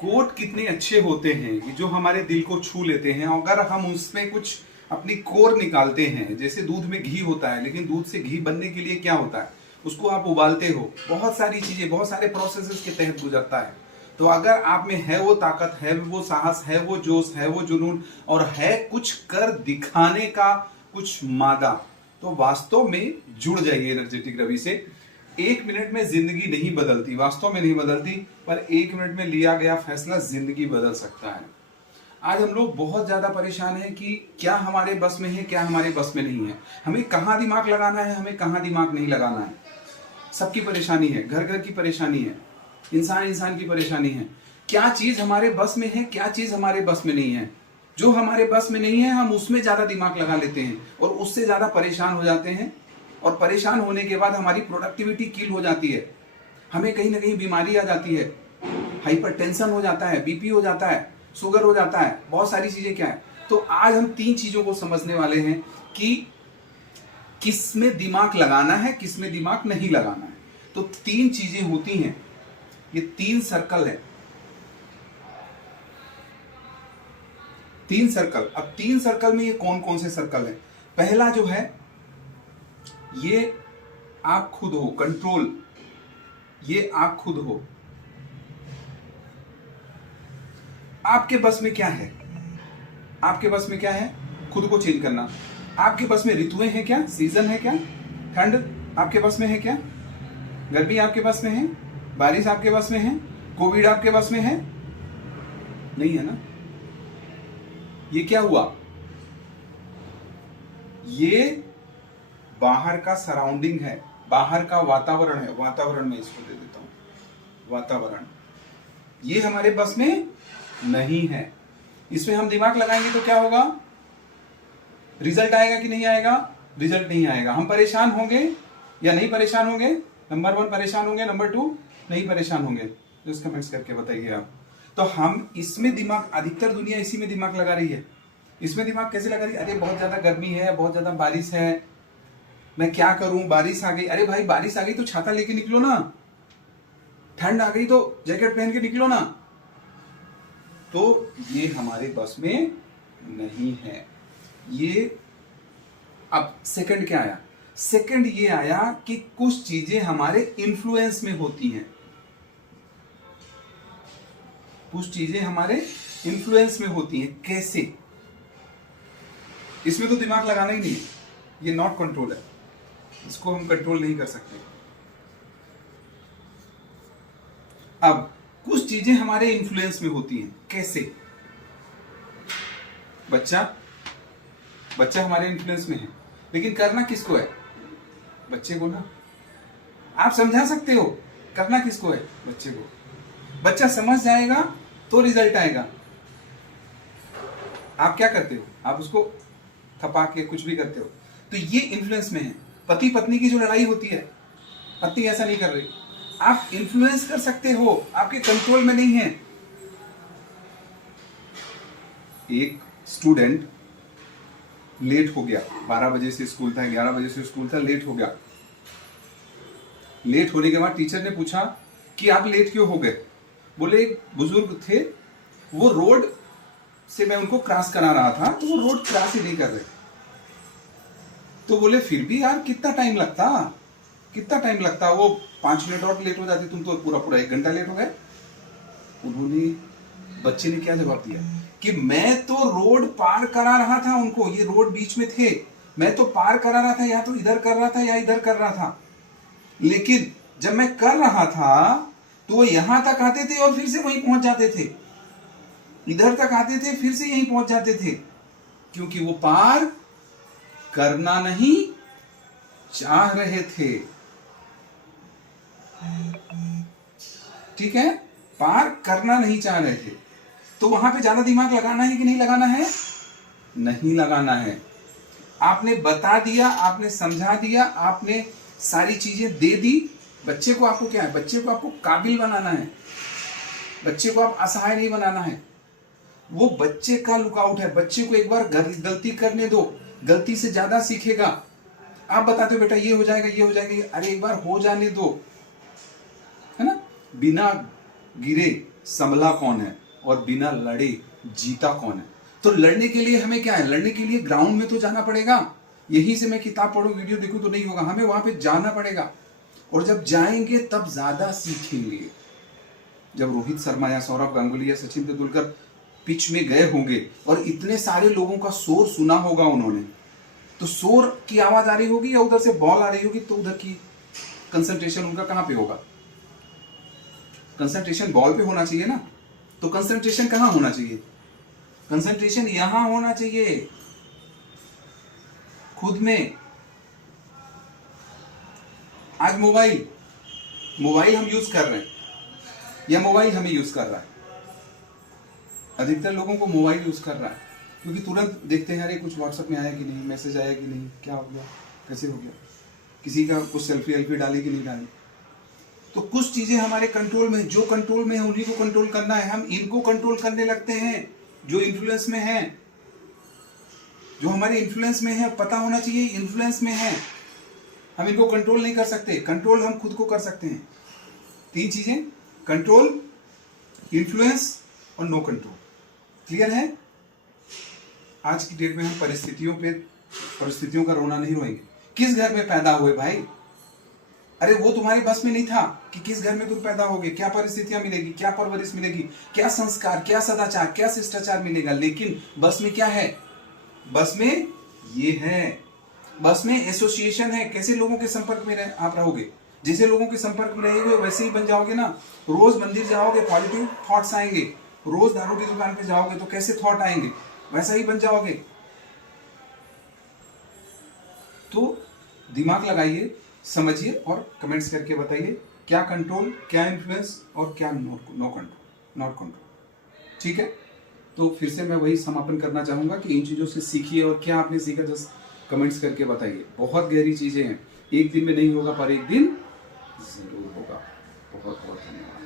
Coat कितने अच्छे होते हैं कि जो हमारे दिल को छू लेते हैं। अगर हम उसमें कुछ अपनी कोर निकालते हैं, जैसे दूध में घी होता है, लेकिन दूध से घी बनने के लिए क्या होता है, उसको आप उबालते हो, बहुत सारी चीजें, बहुत सारे प्रोसेसेस के तहत गुजरता है। तो अगर आप में है वो ताकत, है वो साहस, है वो जोश, है वो जुनून और है कुछ कर दिखाने का कुछ मादा, तो वास्तव में जुड़ जाइए एनर्जेटिक रवि से। 1 मिनट में जिंदगी नहीं बदलती, वास्तव में नहीं बदलती, पर 1 मिनट में लिया गया फैसला जिंदगी बदल सकता है। आज हम लोग बहुत ज्यादा परेशान हैं कि क्या हमारे बस में है, क्या हमारे बस में नहीं है, हमें कहाँ दिमाग लगाना है, हमें कहाँ दिमाग नहीं लगाना है। सबकी परेशानी है, घर घर की परेशानी है, इंसान इंसान की परेशानी है। क्या चीज हमारे बस में है, क्या चीज हमारे बस में नहीं है। जो हमारे बस में नहीं है हम उसमें ज्यादा दिमाग लगा लेते हैं और उससे ज्यादा परेशान हो जाते हैं, और परेशान होने के बाद हमारी प्रोडक्टिविटी किल हो जाती है, हमें कहीं ना कहीं बीमारी आ जाती है, हाइपरटेंशन हो जाता है, बीपी हो जाता है, शुगर हो जाता है, बहुत सारी चीजें क्या है। तो आज हम 3 चीजों को समझने वाले हैं कि किस में दिमाग लगाना है, किस में दिमाग नहीं लगाना है। तो 3 चीजें होती हैं, ये 3 सर्कल है, 3 सर्कल। अब 3 सर्कल में ये कौन कौन से सर्कल है। पहला जो है ये आप खुद हो, कंट्रोल, ये आप खुद हो। आपके बस में क्या है, आपके बस में क्या है, खुद को चेंज करना। आपके बस में ऋतुएं हैं क्या, सीजन है क्या, ठंड आपके बस में है क्या, गर्मी आपके बस में है, बारिश आपके बस में है, कोविड आपके बस में है, नहीं है ना। ये क्या हुआ, ये बाहर का सराउंडिंग है, बाहर का वातावरण है। वातावरण में इसको दे देता हूं, वातावरण। ये हमारे बस में नहीं है, इसमें हम दिमाग लगाएंगे तो क्या होगा, रिजल्ट आएगा कि नहीं आएगा, रिजल्ट नहीं आएगा। हम परेशान होंगे या नहीं परेशान होंगे, नंबर 1 परेशान होंगे, नंबर 2 नहीं परेशान होंगे। जस्ट कमेंट्स करके बताइए आप। तो हम इसमें दिमाग, अधिकतर दुनिया इसी में दिमाग लगा रही है। इसमें दिमाग कैसे लगा रही है, अरे बहुत ज्यादा गर्मी है, बहुत ज्यादा बारिश है, मैं क्या करूं, बारिश आ गई, अरे भाई बारिश आ गई तो छाता लेके निकलो ना, ठंड आ गई तो जैकेट पहन के निकलो ना। तो ये हमारे बस में नहीं है। ये अब सेकंड क्या आया, सेकंड ये आया कि कुछ चीजें हमारे इन्फ्लुएंस में होती हैं, कुछ चीजें हमारे इन्फ्लुएंस में होती हैं। कैसे, इसमें तो दिमाग लगाना ही नहीं है, ये नॉट कंट्रोल है, इसको हम कंट्रोल नहीं कर सकते। अब कुछ चीजें हमारे इन्फ्लुएंस में होती हैं, कैसे, बच्चा हमारे इन्फ्लुएंस में है, लेकिन करना किसको है, बच्चे को ना। आप समझा सकते हो, करना किसको है, बच्चे को। बच्चा समझ जाएगा तो रिजल्ट आएगा। आप क्या करते हो, आप उसको थपा के कुछ भी करते हो, तो ये इन्फ्लुएंस में है। पति पत्नी की जो लड़ाई होती है, पत्नी ऐसा नहीं कर रही, आप इन्फ्लुएंस कर सकते हो, आपके कंट्रोल में नहीं है। एक स्टूडेंट लेट हो गया, 12 बजे से स्कूल था, 11 बजे से स्कूल था, लेट हो गया। लेट होने के बाद टीचर ने पूछा कि आप लेट क्यों हो गए। बोले एक बुजुर्ग थे, वो रोड से मैं उनको क्रॉस करा रहा था, तो वो रोड क्रॉस ही नहीं कर रहे। तो बोले फिर भी यार कितना टाइम लगता, कितना टाइम लगता, वो 5 मिनट और लेट हो जाती, तुम तो पूरा पूरा 1 घंटा लेट हो गए। उन्होंने, बच्चे ने क्या जवाब दिया कि मैं तो रोड पार करा रहा था उनको, ये रोड बीच में थे, मैं तो पार करा रहा था, या तो इधर कर रहा था या इधर कर रहा था, लेकिन जब मैं कर रहा था तो वो यहां तक आते थे और फिर से वहीं पहुंच जाते थे, इधर तक आते थे फिर से यहीं पहुंच जाते थे, क्योंकि वो पार करना नहीं चाह रहे थे। ठीक है, पार करना नहीं चाह रहे थे। तो वहां पे ज्यादा दिमाग लगाना है कि नहीं लगाना है, नहीं लगाना है। आपने बता दिया, आपने समझा दिया, आपने सारी चीजें दे दी। बच्चे को आपको क्या है, बच्चे को आपको काबिल बनाना है, बच्चे को आप असहाय नहीं बनाना है। वो बच्चे का लुकआउट है, बच्चे को एक बार गलती करने दो, गलती से ज्यादा सीखेगा। आप बताते हो बेटा ये हो जाएगा, ये हो जाएगा, अरे एक बार हो जाने दो, है ना। बिना गिरे संभला कौन है और बिना लड़े जीता कौन है। तो लड़ने के लिए हमें क्या है, लड़ने के लिए ग्राउंड में तो जाना पड़ेगा। यहीं से मैं किताब पढ़ूं वीडियो देखूं तो नहीं होगा, हमें वहां पे जाना पड़ेगा। और जब जाएंगे तब ज्यादा सीखेंगे। जब रोहित शर्मा या सौरभ गांगुली या सचिन तेंदुलकर पिच में गए होंगे और इतने सारे लोगों का शोर सुना होगा उन्होंने, तो शोर की आवाज आ रही होगी या उधर से बॉल आ रही होगी, तो उधर की कंसंट्रेशन उनका कहां पे होगा, कंसंट्रेशन बॉल पे होना चाहिए ना। तो कंसंट्रेशन कहां होना चाहिए, कंसंट्रेशन यहां होना चाहिए, खुद में। आज मोबाइल हम यूज कर रहे हैं या मोबाइल हमें यूज कर रहा है, अधिकतर लोगों को मोबाइल यूज कर रहा है, क्योंकि तुरंत देखते हैं अरे कुछ व्हाट्सएप में आया कि नहीं, मैसेज आया कि नहीं, क्या हो गया, कैसे हो गया, किसी का कुछ सेल्फी डाली कि नहीं डाली। तो कुछ चीजें हमारे कंट्रोल में, जो कंट्रोल में है उन्हीं को कंट्रोल करना है। हम इनको कंट्रोल करने लगते हैं जो इन्फ्लुएंस में है, जो हमारे इन्फ्लुएंस में है, पता होना चाहिए इन्फ्लुएंस में है। हम इनको कंट्रोल नहीं कर सकते, कंट्रोल हम खुद को कर सकते हैं। 3 चीजें, कंट्रोल, इन्फ्लुएंस और नो कंट्रोल। क्लियर है। आज की डेट में हम परिस्थितियों का रोना नहीं रोएंगे। किस घर में पैदा हुए भाई, अरे वो तुम्हारी बस में नहीं था कि किस घर में तुम पैदा होगे, क्या परिस्थितियां मिलेगी, क्या परवरिश मिलेगी, क्या संस्कार, क्या सदाचार, क्या शिष्टाचार मिलेगा। लेकिन बस में क्या है, बस में ये है, बस में एसोसिएशन है। कैसे लोगों के संपर्क में आप रहोगे, जैसे लोगों के संपर्क में रहेंगे वैसे ही बन जाओगे ना। रोज मंदिर जाओगे पॉजिटिव थॉट्स आएंगे, रोज दारू की दुकान पे जाओगे तो कैसे थॉट आएंगे, वैसा ही बन जाओगे। तो दिमाग लगाइए, समझिए और कमेंट्स करके बताइए क्या कंट्रोल, क्या इन्फ्लुएंस और क्या नॉट कंट्रोल। ठीक है। तो फिर से मैं वही समापन करना चाहूंगा कि इन चीजों से सीखिए और क्या आपने सीखा जस्ट कमेंट्स करके बताइए। बहुत गहरी चीजें हैं, एक दिन में नहीं होगा पर एक दिन जरूर होगा। बहुत बहुत धन्यवाद।